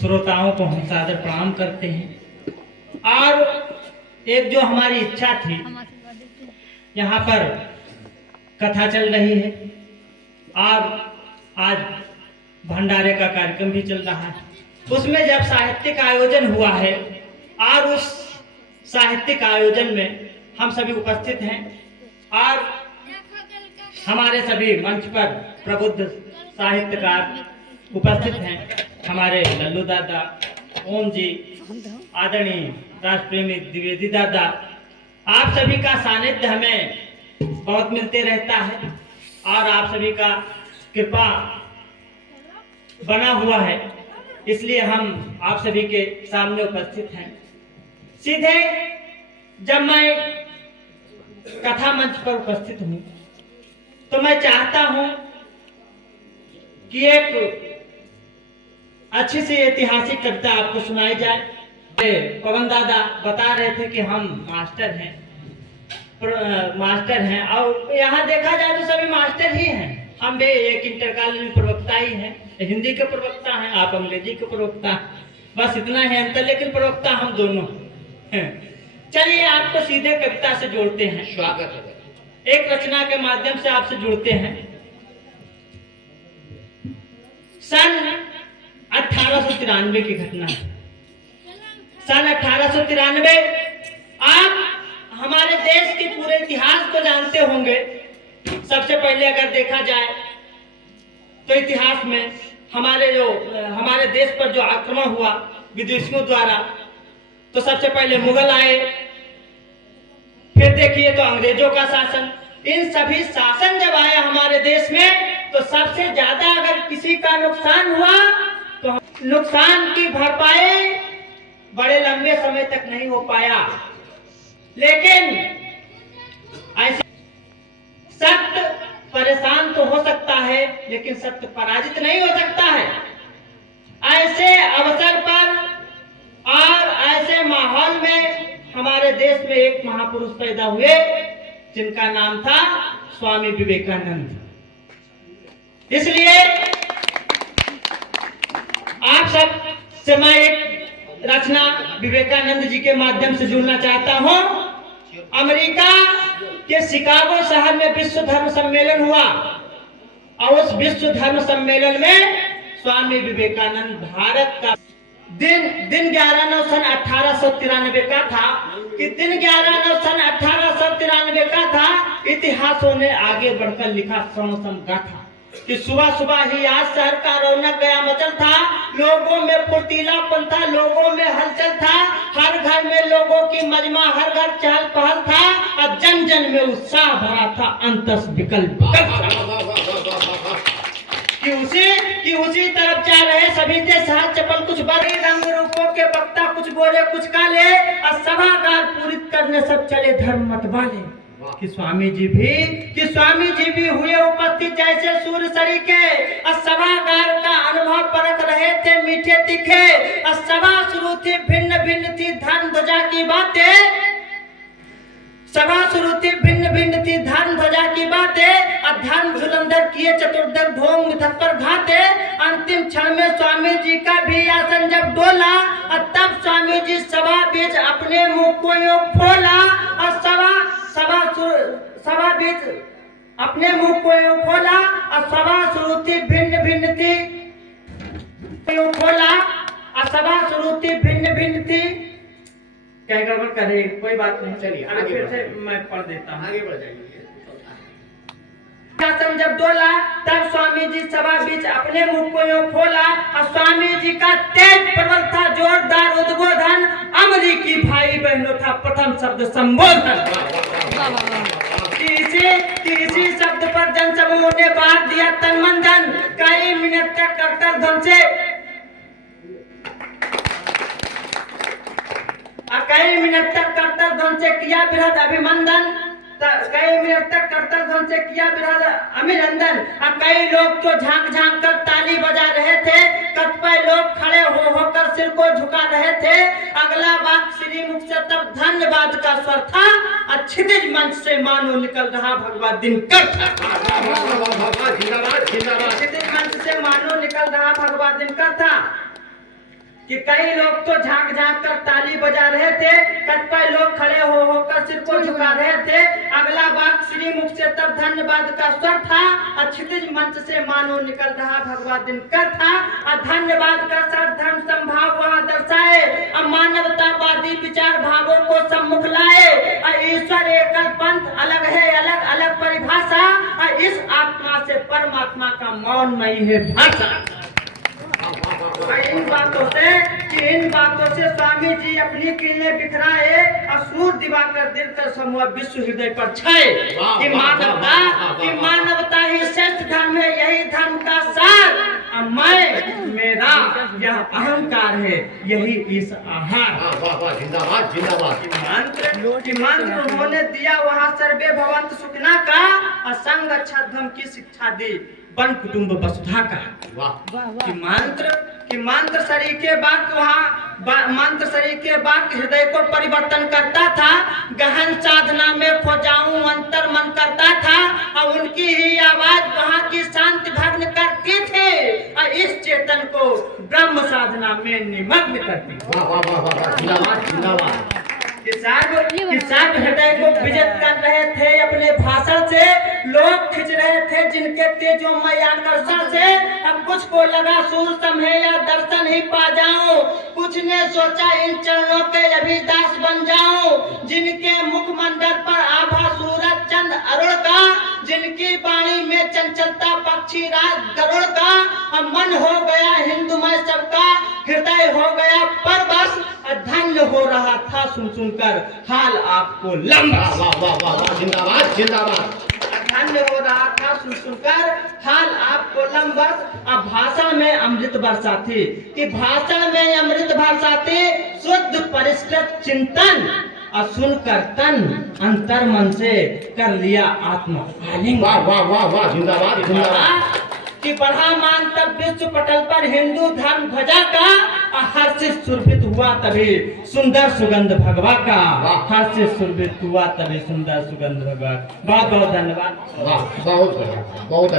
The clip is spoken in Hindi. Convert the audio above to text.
श्रोताओं को हम सादर प्रणाम करते हैं। और एक जो हमारी इच्छा थी, यहाँ पर कथा चल रही है और आज भंडारे का कार्यक्रम भी चल रहा है। उसमें जब साहित्यिक आयोजन हुआ है और उस साहित्यिक आयोजन में हम सभी उपस्थित हैं और हमारे सभी मंच पर प्रबुद्ध साहित्यकार उपस्थित हैं। हमारे लल्लू दादा, ओम जी, आदरणीय राष्ट्रप्रेमी द्विवेदी दादा, आप सभी का सानिध्य हमें बहुत मिलते रहता है और आप सभी का कृपा बना हुआ है, इसलिए हम आप सभी के सामने उपस्थित हैं। सीधे जब मैं कथा मंच पर उपस्थित हूँ तो मैं चाहता हूँ कि एक अच्छी सी ऐतिहासिक कविता आपको सुनाई जाए। पवन दादा बता रहे थे कि हम मास्टर हैं और यहाँ देखा जाए तो सभी मास्टर ही हैं। हम भी एक इंटर कॉलेज में प्रवक्ता ही हैं, हिंदी के प्रवक्ता हैं, आप अंग्रेजी के प्रवक्ता, बस इतना है अंतर, लेकिन प्रवक्ता हम दोनों हैं। चलिए आपको सीधे कविता से जोड़ते हैं, स्वागत है। एक रचना के माध्यम से आपसे जुड़ते हैं। सन 1893 की घटना है। सन 1893 आप हमारे देश के पूरे इतिहास को जानते होंगे। सबसे पहले अगर देखा जाए तो इतिहास में हमारे देश पर जो आक्रमण हुआ विदेशियों द्वारा, तो सबसे पहले मुगल आए, फिर देखिए तो अंग्रेजों का शासन। इन सभी शासन जब आया हमारे देश में तो सबसे ज्यादा अगर किसी का नुकसान हुआ तो नुकसान की भरपाई बड़े लंबे समय तक नहीं हो पाया। लेकिन ऐसे सत्य परेशान तो हो सकता है लेकिन सत्य पराजित नहीं हो सकता है। ऐसे अवसर पर और ऐसे माहौल में हमारे देश में एक महापुरुष पैदा हुए जिनका नाम था स्वामी विवेकानंद। इसलिए आप सब से मैं एक रचना विवेकानंद जी के माध्यम से जुड़ना चाहता हूं। अमेरिका के शिकागो शहर में विश्व धर्म सम्मेलन हुआ और उस विश्व धर्म सम्मेलन में स्वामी विवेकानंद भारत का दिन 11/9 सन 1893 का था कि दिन 11/9 सन 1893 का था। इतिहासों ने आगे बढ़कर लिखा गाथा कि सुबह सुबह ही आज शहर का रौनक गया मचल था, लोगों में फुर्तीलापन था, लोगों में हलचल था, हर घर में लोगों की मजमा, हर घर चहल पहल था और जन जन में उत्साह भरा था, अंतस विकल्प कि उसी तरफ जा रहे सभी थे सहज चपल कुछ बड़े रंग रूपों के वक्ता, कुछ गोरे कुछ काले, और सभागार पूरित करने सब चले धर्म मत वाले। कि स्वामी जी भी हुए उपस्थित जैसे सूर्य सरीखे, और सभागार का अनुभव परख रहे थे मीठे तीखे, और सभा शुरू थी भिन्न भिन्न थी धर्म ध्वजा की बातें, सभा शुरू थी भिन्न भिन्न थी धर्म ध्वजा की बातें, और धर्म धुरंधर किए चतुर्दक ढोंग मिथक पर घाते। अंतिम क्षण में स्वामी जी का भी आसन जब डोला, और तब स्वामी जी सभा बीच अपने मुंह को यूं खोला, और सभा बीच अपने मुंह को यूं खोला, और सभा शुरू थी भिन्न भिन्न थी यूं खोला, और सभा शुरू थी भिन्न भिन्न थी। क्या गड़बड़ करे, कोई बात नहीं, चलिए आगे फिर से मैं पढ़ देता हूँ, आगे बढ़ जाइए। जब डोला तब स्वामी जी सभा बीच अपने मुंह को यूं खोला, और स्वामी जी का तेज प्रबल था जोरदार उद्बोधन, अमरी की भाई बहनों था प्रथम शब्द संबोधन। किसी शब्द पर जन समूह ने बांट दिया तन मन धन, कई मिनट तक करतल ध्वन से कई मिनट तक करतल ध्वन से किया बृहद अभिनंदन, कई मिनट तक करतल ध्वन से किया बृहद अभिनंदन। कई लोग तो झांक झांक कर ताली बजा रहे थे, कतिपय लोग खड़े होकर सिर को झुका रहे थे। अगला बात श्री मुख से तब धन्यवाद का स्वर था, क्षितिज मंच से मानो निकल रहा भगवा दिनकर था। क्षितिज मंच से मानो निकल रहा भगवा दिनकर था। कि कई लोग तो झांक झांक कर ताली बजा रहे थे, कतिपय लोग खड़े हो होकर सिर को झुका रहे थे। अगला वाक्य श्री मुख से तब धन्यवाद का स्वर था और क्षितिज मंच से मानो निकल रहा भगवा दिनकर था। और धन्यवाद का सर धर्म संभाव वहां दर्शाए और मानवतावादी विचार भावों को सम्मुख लाए और ईश्वर एकल पंथ अलग है, अलग अलग परिभाषा और इस आत्मा से परमात्मा का मौनमयी है भाषा। इन बातों से स्वामी जी अपनी किरणें बिखराए और सूर्य दिवाकर दिनकर समूह विश्व हृदय पर छाए कि मानवता ही श्रेष्ठ धर्म है, यही धर्म का सार। मैं मेरा यह अहंकार है, यही इस आहार। जिंदाबाद जिंदाबाद। मंत्र उन्होंने दिया वहाँ सर्वे भवंतु सुखिनः का और संग अच्छधम की शिक्षा दी वन कुटुंब वसुधा का। कि मंत्र शरीर के वाक्य वहाँ मंत्र शरीर के वाक्य हृदय को परिवर्तन करता था, गहन साधना में खो जाऊं अंतर मन करता था और उनकी ही आवाज वहाँ की शांति भग्न करती थी और इस चेतन को ब्रह्म साधना में निमग्न करती। किसान हृदय को विजित कर रहे थे अपने भाषण से, लोग खिंच रहे थे जिनके तेजोमय आकर्षण से। अब कुछ को लगा सूर समझे या दर्शन ही पा जाऊं, कुछ ने सोचा इन चरणों के अभिदास बन जाऊं, जिनके मुखमंडल पर आभा सूरज चंद अरुण का, जिनकी वाणी में चंचलता पक्षी राज गरुड़ का। अब मन हो गया हिंदुमय सबका, हृदय हो गया परवश, धन्य हो रहा था सुन सुनकर हाल आपको लंबा। जिंदाबाद जिंदाबाद। धन्य हो रहा था सुन सुनकर हाल आपको लंबस। अब भाषण में अमृत वर्षा थी कि भाषण में अमृत वर्षा थी, शुद्ध परिष्कृत चिंतन और सुनकर तन अंतर मन से कर लिया आत्मा आलिंगन। वाह वाह वाह वाह जिंदाबाद जिंदाबाद। कि बढ़ा मान तब विश्व पटल पर हिंदू धर्म ध्वजा का और हर्षित सुरभित हुआ तभी सुंदर सुगंध भगवा का। हर्षित सुरभित हुआ तभी सुंदर सुगंध भगवा। बहुत बहुत धन्यवाद। बहुत बहुत